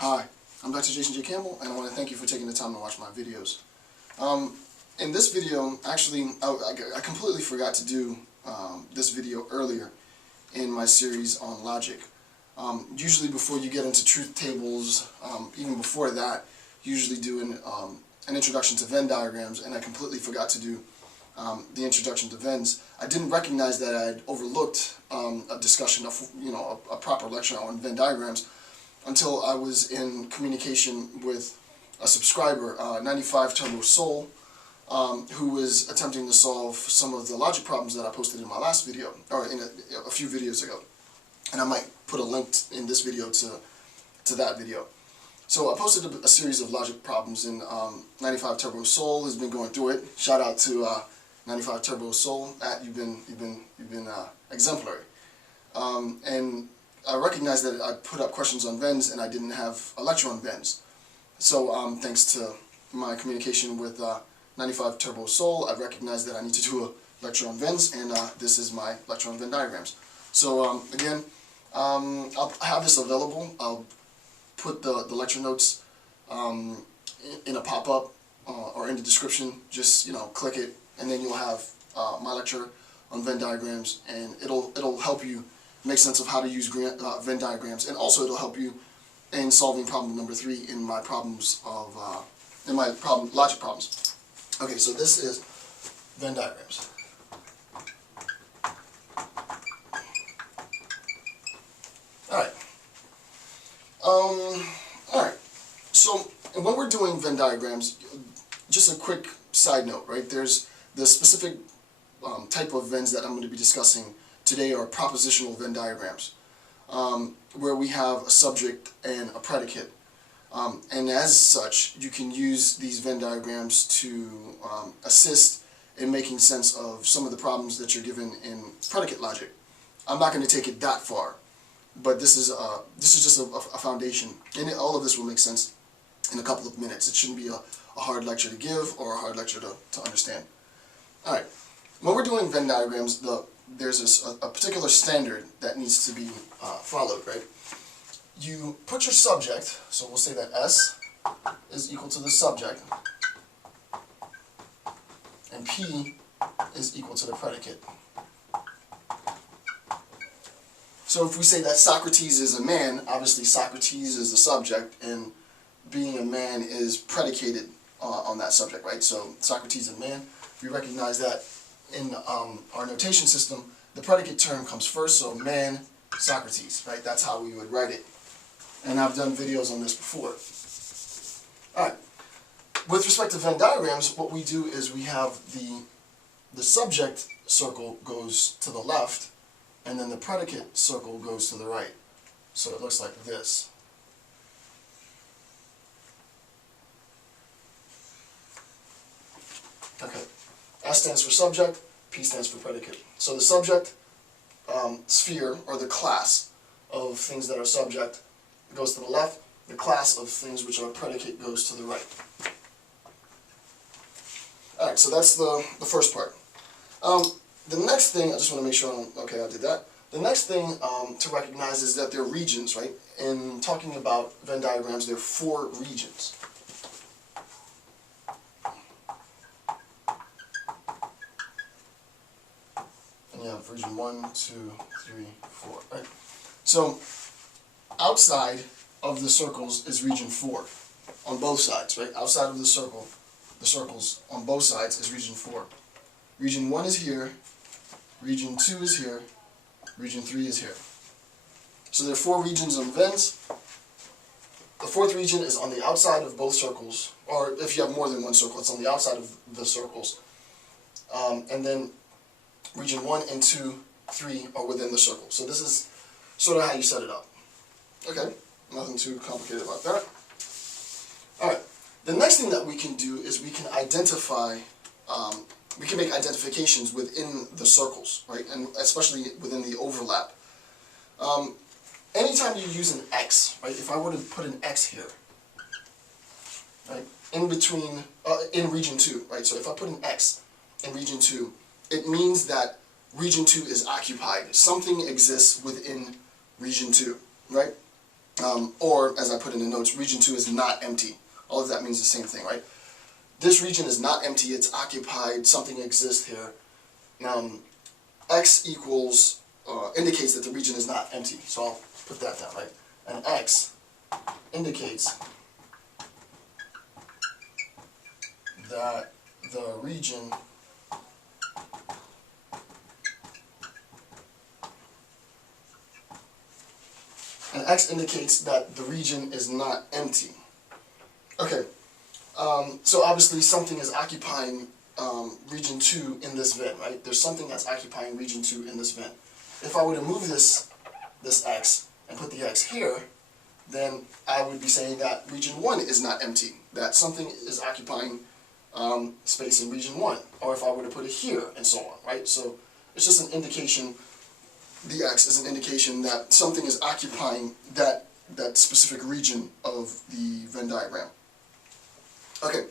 Hi, I'm Dr. Jason J. Campbell, and I want to thank you for taking the time to watch my videos. In this video, actually, I completely forgot to do this video earlier in my series on logic. Usually before you get into truth tables, even before that, you usually do an introduction to Venn diagrams, and I completely forgot to do the introduction to Venns. I didn't recognize that I had overlooked a discussion of, a proper lecture on Venn diagrams until I was in communication with a subscriber, 95 Turbo Soul, who was attempting to solve some of the logic problems that I posted in my last video, or in a few videos ago. And I might put a link in this video to that video. So I posted a series of logic problems, and 95 Turbo Soul has been going through it. Shout out to 95 Turbo Soul. You've been exemplary. And I recognized that I put up questions on Venns and I didn't have a lecture on Venns. So thanks to my communication with 95 Turbo Soul, I recognized that I need to do a lecture on Venns, and this is my lecture on Venn diagrams. So again, I'll have this available. I'll put the lecture notes in a pop-up or in the description. Just click it, and then you'll have my lecture on Venn diagrams, and it'll help you make sense of how to use Venn diagrams, and also it'll help you in solving problem number 3 in my problems of logic problems. Okay, so this is Venn diagrams. Alright, so when we're doing Venn diagrams, just a quick side note, right? There's the specific type of Venns that I'm going to be discussing today are propositional Venn diagrams, where we have a subject and a predicate. And as such, you can use these Venn diagrams to assist in making sense of some of the problems that you're given in predicate logic. I'm not going to take it that far, but this is just a foundation, and all of this will make sense in a couple of minutes. It shouldn't be a hard lecture to give or a hard lecture to understand. All right, when we're doing Venn diagrams, there's a particular standard that needs to be followed, right? You put your subject, so we'll say that S is equal to the subject, and P is equal to the predicate. So if we say that Socrates is a man, obviously Socrates is the subject, and being a man is predicated on that subject, right? So Socrates is a man. We recognize that in our notation system, the predicate term comes first, so man, Socrates, right? That's how we would write it. And I've done videos on this before. Alright, with respect to Venn diagrams, what we do is we have the subject circle goes to the left, and then the predicate circle goes to the right. So it looks like this. Okay, S stands for subject, P stands for predicate. So the subject sphere, or the class of things that are subject, goes to the left. The class of things which are predicate goes to the right. Alright, so that's the first part. The next thing, I just want to make sure okay, I did that. The next thing to recognize is that there are regions, right? In talking about Venn diagrams, there are 4 regions. And you have region 1, 2, 3, 4, right? So outside of the circles is region 4 on both sides, right? Outside of the circles on both sides is region 4. Region 1 is here, region 2 is here, region 3 is here. So there are 4 regions on Venns. The 4th region is on the outside of both circles, or if you have more than one circle, it's on the outside of the circles. And then region 1 and 2, 3 are within the circle. So this is sort of how you set it up. Okay, nothing too complicated about that. Alright, the next thing that we can do is we can identify, we can make identifications within the circles, right? And especially within the overlap. Anytime you use an X, right? If I were to put an X here, right? In between, in region 2, right? So if I put an X in region 2, it means that region 2 is occupied. Something exists within region 2, right? Or, as I put in the notes, region 2 is not empty. All of that means the same thing, right? This region is not empty, it's occupied, something exists here. X equals, indicates that the region is not empty, so I'll put that down, right? And X indicates that the region X indicates that the region is not empty. Okay, so obviously something is occupying region 2 in this Venn, right? There's something that's occupying region 2 in this Venn. If I were to move this X and put the X here, then I would be saying that region 1 is not empty, that something is occupying space in region 1. Or if I were to put it here, and so on, right? So it's just an indication, the X is an indication that something is occupying that specific region of the Venn diagram. Okay,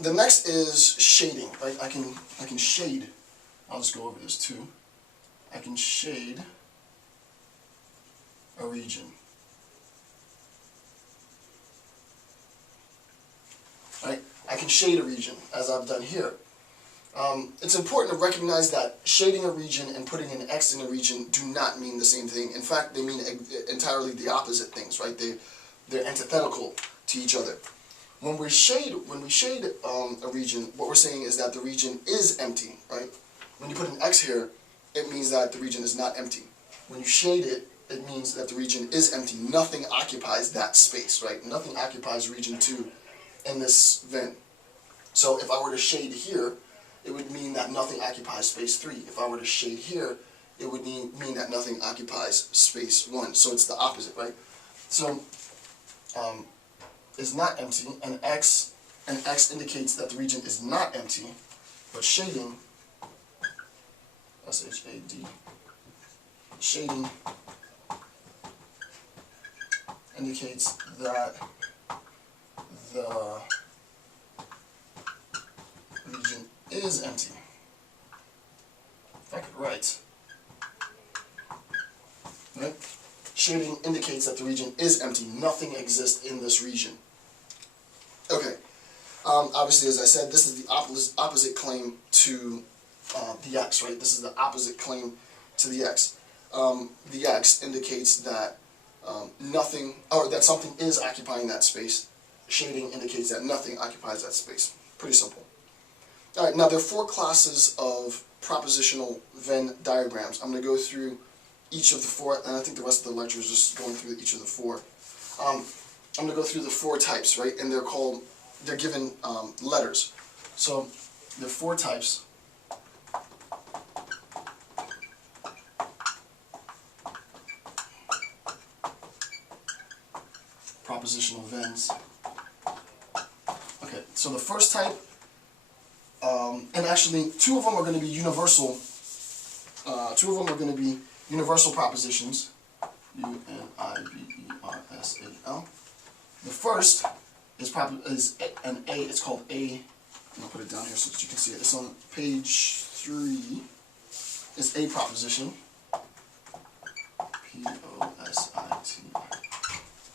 the next is shading, right? I can shade, I'll just go over this too. I can shade a region. Right? I can shade a region, as I've done here. It's important to recognize that shading a region and putting an X in a region do not mean the same thing. In fact, they mean entirely the opposite things, right? They're antithetical to each other. When we shade a region, what we're saying is that the region is empty, right? When you put an X here, it means that the region is not empty. When you shade it, it means that the region is empty. Nothing occupies that space, right? Nothing occupies region 2 in this Venn. So if I were to shade here, it would mean that nothing occupies space 3. If I were to shade here, it would mean that nothing occupies space 1. So it's the opposite, right? So is not empty, and X indicates that the region is not empty, but shading, S-H-A-D, shading indicates that the region is empty. If I could write, right? Shading indicates that the region is empty. Nothing exists in this region. Okay. Obviously, as I said, this is the opposite claim to the X, right? This is the opposite claim to the X. The X indicates that nothing, or that something is occupying that space. Shading indicates that nothing occupies that space. Pretty simple. All right, now there are 4 classes of propositional Venn diagrams. I'm going to go through each of the 4, and I think the rest of the lecture is just going through each of the 4. I'm going to go through the 4 types, right? And they're given letters. So there are 4 types. Propositional Venns. Okay, so the first type, and actually 2 of them are going to be universal. 2 of them are going to be universal propositions. U-N-I-V-E-R-S-A-L. The first is an A. It's called A. I'll put it down here so that you can see it. It's on page 3. It's A proposition. P-O-S-I-T.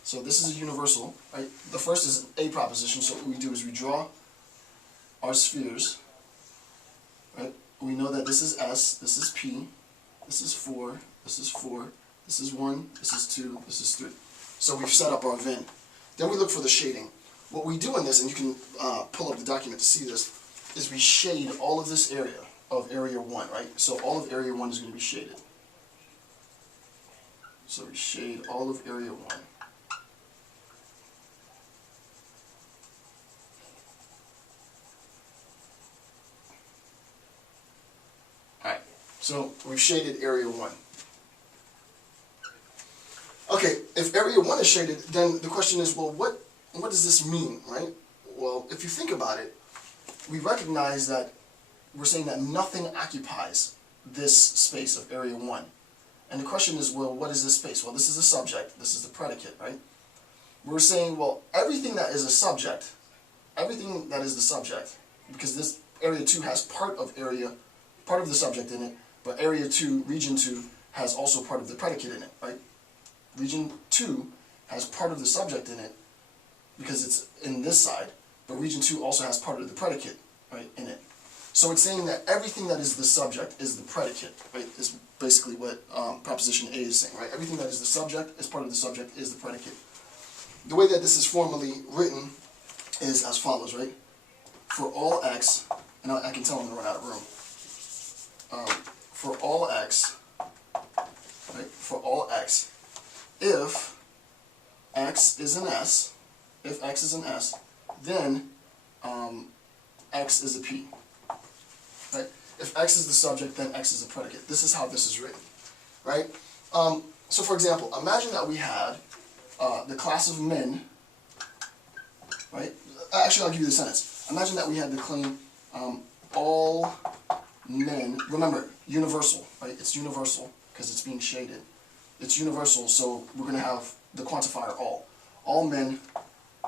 So this is a universal, right? The first is an A proposition. So what we do is we draw our spheres, right? We know that this is S, this is P, this is 4, this is 4, this is 1, this is 2, this is 3. So we've set up our Venn. Then we look for the shading. What we do in this, and you can pull up the document to see this, is we shade all of this area of area 1, right? So all of area 1 is going to be shaded. So we shade all of area 1. Alright, so we've shaded area 1. Okay, if area 1 is shaded, then the question is, well, what does this mean, right? Well, if you think about it, we recognize that we're saying that nothing occupies this space of area 1. And the question is, well, what is this space? Well, this is the subject, this is the predicate, right? We're saying, well, everything that is a subject, everything that is the subject, because this area 2 has part of the subject in it, but area 2, region 2, has also part of the predicate in it, right? Region 2 has part of the subject in it because it's in this side, but region 2 also has part of the predicate, right, in it. So it's saying that everything that is the subject is the predicate, right, is basically what proposition A is saying, right? Everything that is the subject is part of the subject is the predicate. The way that this is formally written is as follows, right? For all x, and I can tell I'm going to run out of room. For all x, right, for all x, if x is an S, then x is a P, right? If x is the subject, then x is a predicate. This is how this is written, right? So for example, imagine that we had the class of men, right? Actually, I'll give you the sentence. Imagine that we had the claim, all men, remember, universal, right? It's universal because it's being shaded. It's universal, so we're going to have the quantifier all. All men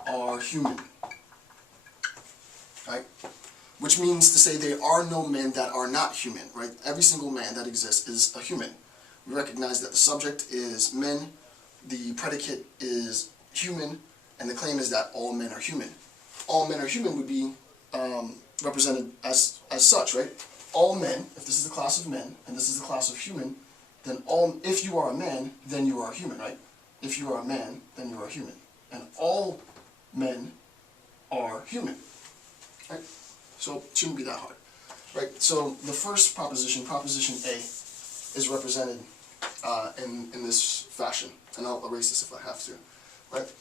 are human, right? Which means to say there are no men that are not human, right? Every single man that exists is a human. We recognize that the subject is men, the predicate is human, and the claim is that all men are human. All men are human would be represented as such, right? All men, if this is the class of men, and this is the class of human, then if you are a man, then you are a human, right? If you are a man, then you are human. And all men are human, right? So it shouldn't be that hard, right? So the first proposition, proposition A, is represented in this fashion. And I'll erase this if I have to, right?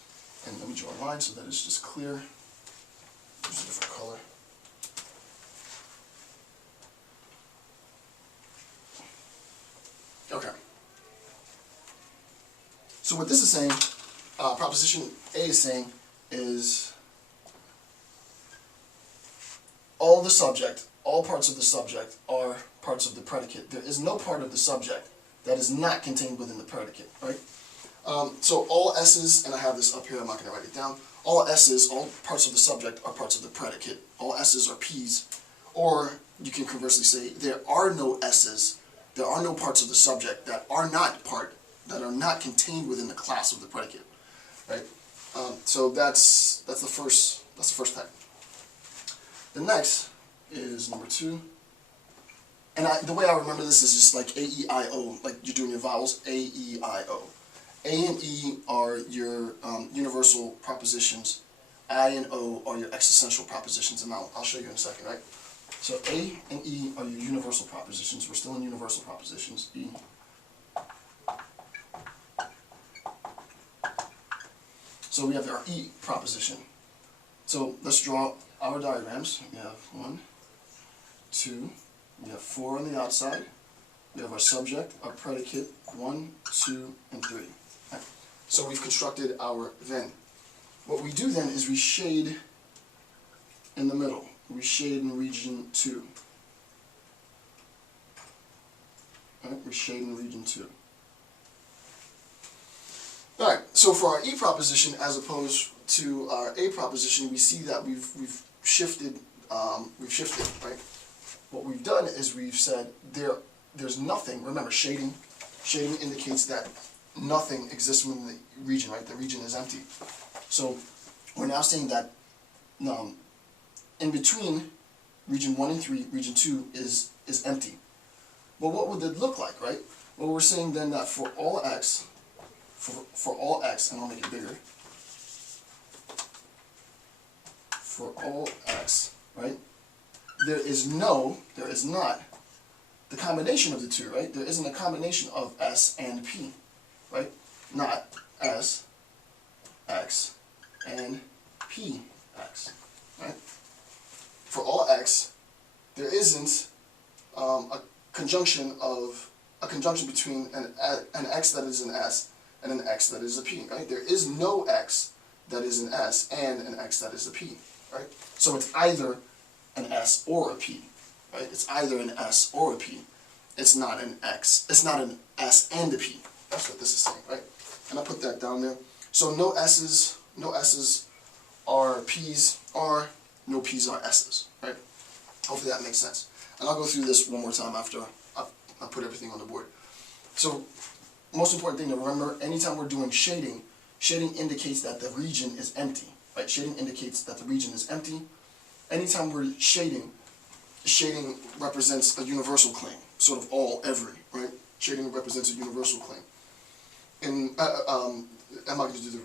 And let me draw a line so that it's just clear. Use a different color. Okay. So what this is saying, proposition A is saying, is all the subject, all parts of the subject are parts of the predicate. There is no part of the subject that is not contained within the predicate, right? So all S's, and I have this up here, I'm not going to write it down, all S's, all parts of the subject are parts of the predicate. All S's are P's. Or you can conversely say there are no S's, there are no parts of the subject that are not contained within the class of the predicate, right? So that's the first type. The next is number 2. And the way I remember this is just like A-E-I-O, like you're doing your vowels, A-E-I-O. A and E are your universal propositions. I and O are your existential propositions, and I'll show you in a second, right? So A and E are your universal propositions. We're still in universal propositions. E. So we have our E proposition. So let's draw our diagrams. We have 1, 2, we have 4 on the outside. We have our subject, our predicate, 1, 2, and 3. Right. So we've constructed our Venn. What we do then is we shade in the middle. We shade in region 2. Right, we shade in region 2. Alright, so for our E proposition as opposed to our A proposition, we see that we've shifted, right? What we've done is we've said there's nothing. Remember, shading indicates that nothing exists within the region, right? The region is empty. So we're now saying that in between region 1 and 3, region 2 is empty. Well, what would it look like, right? Well, we're saying then that for all x, and I'll make it bigger, for all x, right? There is not the combination of the two, right? There isn't a combination of S and P, right? Not S, X, and P, X, right? For all X, there isn't a conjunction between an X that is an S and an X that is a P, right? There is no X that is an S and an X that is a P, right? So it's either an S or a P, right? It's either an S or a P. It's not an X. It's not an S and a P. That's what this is saying, right? And I'll put that down there. So no S's are P's, or no P's are S's, right? Hopefully that makes sense. And I'll go through this one more time after I put everything on the board. So most important thing to remember, anytime we're doing shading, shading indicates that the region is empty, right? Shading indicates that the region is empty. Anytime we're shading, shading represents a universal claim, sort of all, every, right? Shading represents a universal claim. And I'm not going to do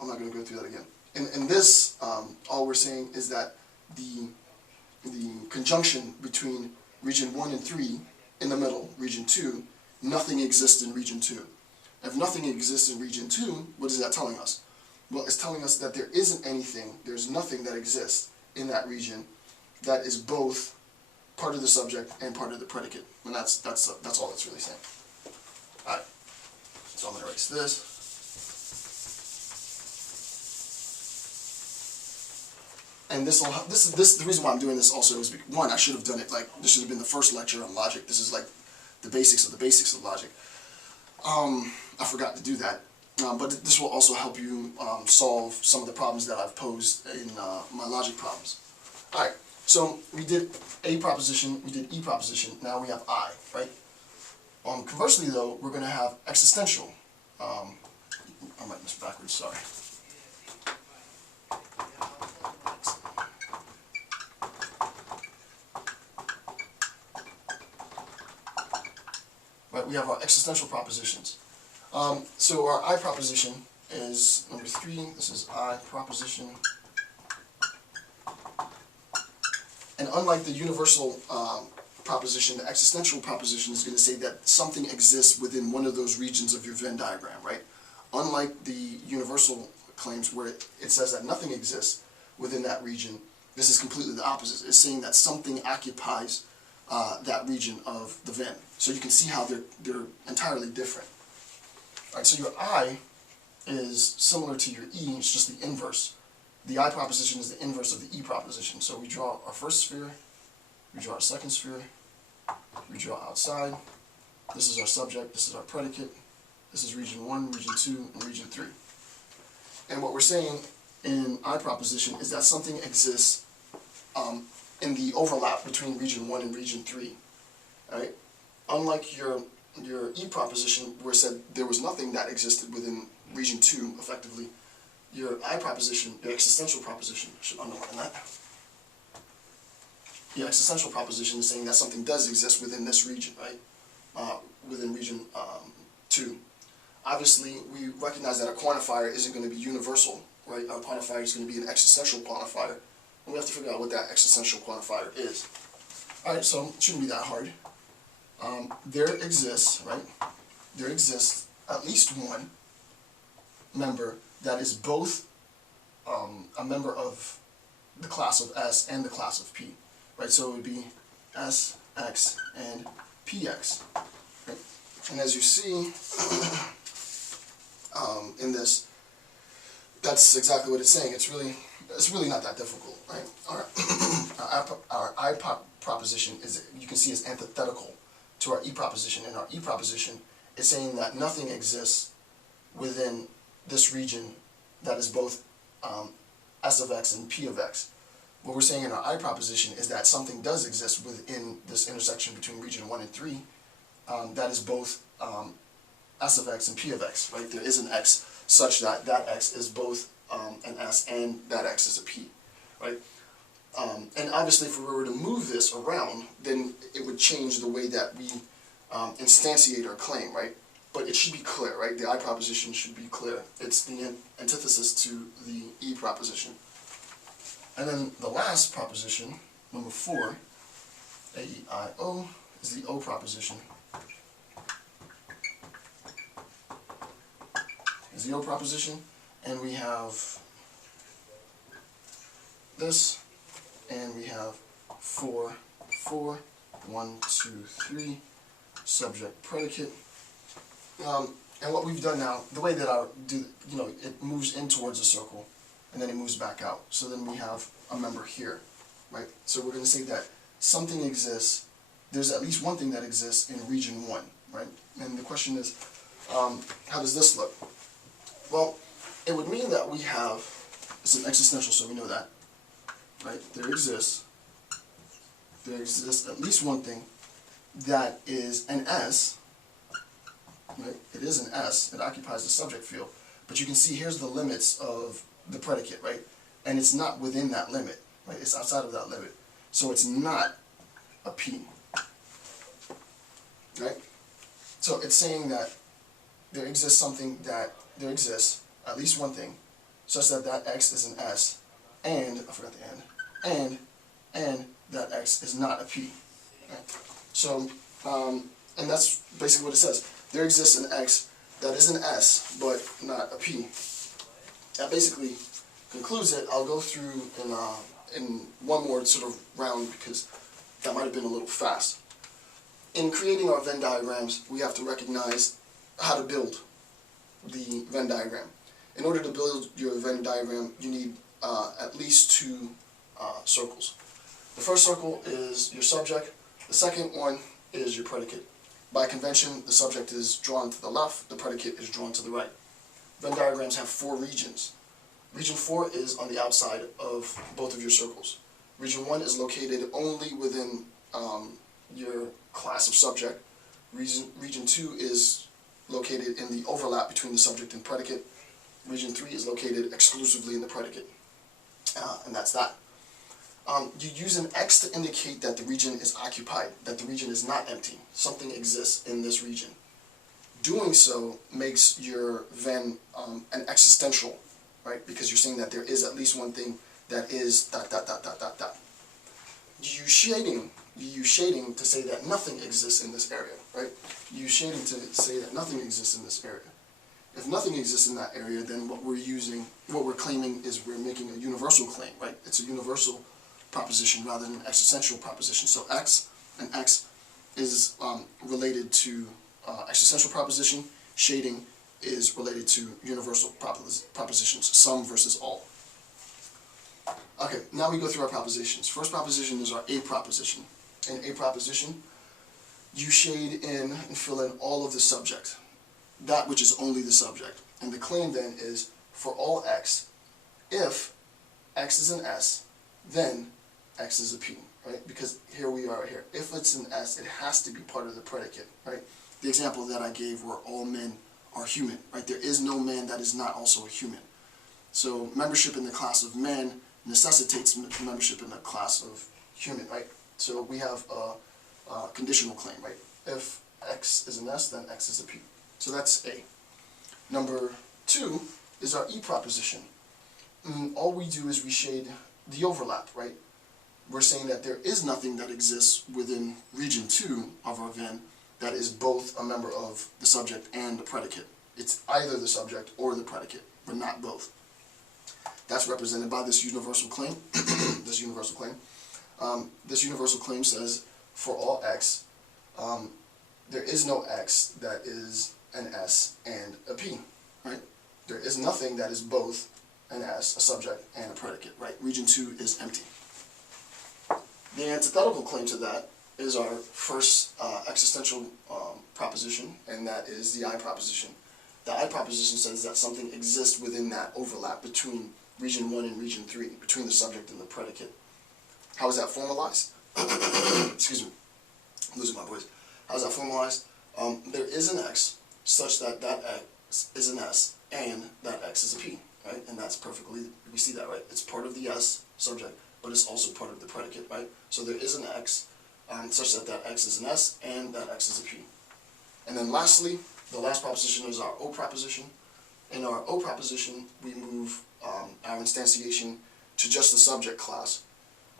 I'm not going to go through that again. In this, all we're saying is that the conjunction between region 1 and 3 in the middle, region 2, nothing exists in region 2. If nothing exists in region 2, what is that telling us? Well, it's telling us that there isn't anything, there's nothing that exists in that region that is both part of the subject and part of the predicate. And that's all it's really saying. Alright, so I'm going to erase this. And the reason why I'm doing this also is, one, I should have done it, like, this should have been the first lecture on logic. This is like the basics of logic. I forgot to do that. But this will also help you solve some of the problems that I've posed in my logic problems. Alright, so we did A proposition, we did E proposition, now we have I, right? Conversely though, we're going to have existential. I might miss backwards, sorry. Right, we have our existential propositions. So our I proposition is number 3. This is I proposition. And unlike the universal proposition, the existential proposition is going to say that something exists within one of those regions of your Venn diagram, right? Unlike the universal claims where it says that nothing exists within that region, this is completely the opposite. It's saying that something occupies that region of the Venn. So you can see how they're entirely different. All right, so your I is similar to your E, it's just the inverse. The I proposition is the inverse of the E proposition. So we draw our first sphere, we draw our second sphere, we draw outside. This is our subject, this is our predicate, this is region 1, region 2, and region 3. And what we're saying in I proposition is that something exists in the overlap between region 1 and region 3. Right? Unlike your E proposition, where it said there was nothing that existed within region 2, effectively, your I proposition, your existential proposition, I should underline that. Your existential proposition is saying that something does exist within this region, right? Within region 2. Obviously, we recognize that a quantifier isn't going to be universal, right? A quantifier is going to be an existential quantifier. And we have to figure out what that existential quantifier is. Alright, so it shouldn't be that hard. There exists, right? There exists at least one member that is both a member of the class of S and the class of P, right? So it would be S, X, and PX. Right? And as you see in this, that's exactly what it's saying. It's really not that difficult, right? Our I proposition is, you can see, is antithetical to our E proposition, and our E proposition is saying that nothing exists within this region that is both S of X and P of X. What we're saying in our I proposition is that something does exist within this intersection between region 1 and 3 that is both S of X and P of X, right? There is an X such that that X is both an S and that X is a P, right? And obviously if we were to move this around, then it would change the way that we instantiate our claim, right? But it should be clear, right? The I proposition should be clear. It's the antithesis to the E proposition. And then the last proposition, number 4, A-E-I-O, is the O proposition. Is the O proposition, and we have this, and we have 4, 4, 1, 2, 3, subject, predicate. And what we've done now, the way that I do, it moves in towards a circle, and then it moves back out. So then we have a member here, right? So we're going to say that something exists, there's at least one thing that exists in region 1, right? And the question is, how does this look? Well, it would mean that we have, it's an existential, so we know that, right? There exists at least one thing that is an S, right? It is an S, it occupies the subject field, But you can see here's the limits of the predicate, right? And it's not within that limit, right? It's outside of that limit. So it's not a P, right? So it's saying that there exists something there exists, at least one thing, such that that X is an S, and, I forgot the and that X is not a P, right? So, and that's basically what it says. There exists an X that is an S, but not a P. That basically concludes it. I'll go through in one more sort of round because that might have been a little fast. In creating our Venn diagrams, we have to recognize how to build the Venn diagram. In order to build your Venn diagram, you need at least two circles. The first circle is your subject. The second one is your predicate. By convention, the subject is drawn to the left, the predicate is drawn to the right. Venn diagrams have 4 regions. Region 4 is on the outside of both of your circles. Region 1 is located only within your class of subject. Region 2 is located in the overlap between the subject and predicate. Region 3 is located exclusively in the predicate. And that's that. You use an X to indicate that the region is occupied, that the region is not empty. Something exists in this region. Doing so makes your Venn an existential, right? Because you're saying that there is at least one thing that is ... You use shading to say that nothing exists in this area, right? You use shading to say that nothing exists in this area. If nothing exists in that area, then what we're claiming is we're making a universal claim, right? It's a universal proposition rather than an existential proposition. So X and X is related to existential proposition. Shading is related to universal propositions, some versus all. Okay, now we go through our propositions. First proposition is our A proposition. In A proposition, you shade in and fill in all of the subject, that which is only the subject. And the claim then is, for all X, if X is an S, then X is a P, right? Because here we are here. If it's an S, it has to be part of the predicate, right? The example that I gave were all men are human, right? There is no man that is not also a human. So membership in the class of men necessitates membership in the class of human, right? So we have a conditional claim, right? If X is an S, then X is a P. So that's A. Number 2 is our E proposition. All we do is we shade the overlap, right? We're saying that there is nothing that exists within region 2 of our Venn that is both a member of the subject and the predicate. It's either the subject or the predicate, but not both. That's represented by this universal claim. This universal claim says, for all X, there is no X that is an S and a P, right? There is nothing that is both an S, a subject, and a predicate, right? Region 2 is empty. The antithetical claim to that is our first existential proposition, and that is the I proposition. The I proposition says that something exists within that overlap between region 1 and region 3, between the subject and the predicate. How is that formalized? Excuse me, I'm losing my voice. How is that formalized? There is an X such that that X is an S and that X is a P, right? And that's perfectly, we see that, right? It's part of the S subject, but it's also part of the predicate, right? So there is an X such that that X is an S and that X is a P. And then lastly, the last proposition is our O proposition. In our O proposition, we move our instantiation to just the subject class.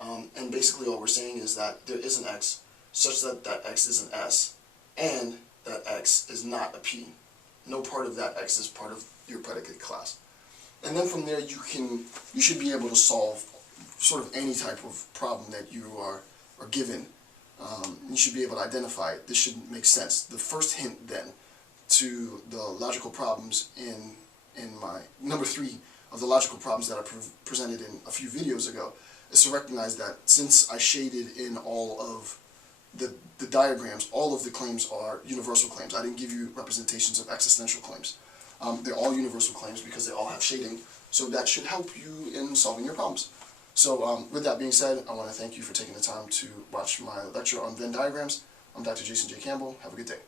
And basically all we're saying is that there is an X such that that X is an S and that X is not a P. No part of that X is part of your predicate class. And then from there you should be able to solve sort of any type of problem that you are given. You should be able to identify it. This should make sense. The first hint then to the logical problems in my number 3 of the logical problems that I presented in a few videos ago is to recognize that since I shaded in all of the diagrams, all of the claims are universal claims. I didn't give you representations of existential claims. They're all universal claims because they all have shading, so that should help you in solving your problems. So with that being said, I want to thank you for taking the time to watch my lecture on Venn diagrams. I'm Dr. Jason J. Campbell. Have a good day.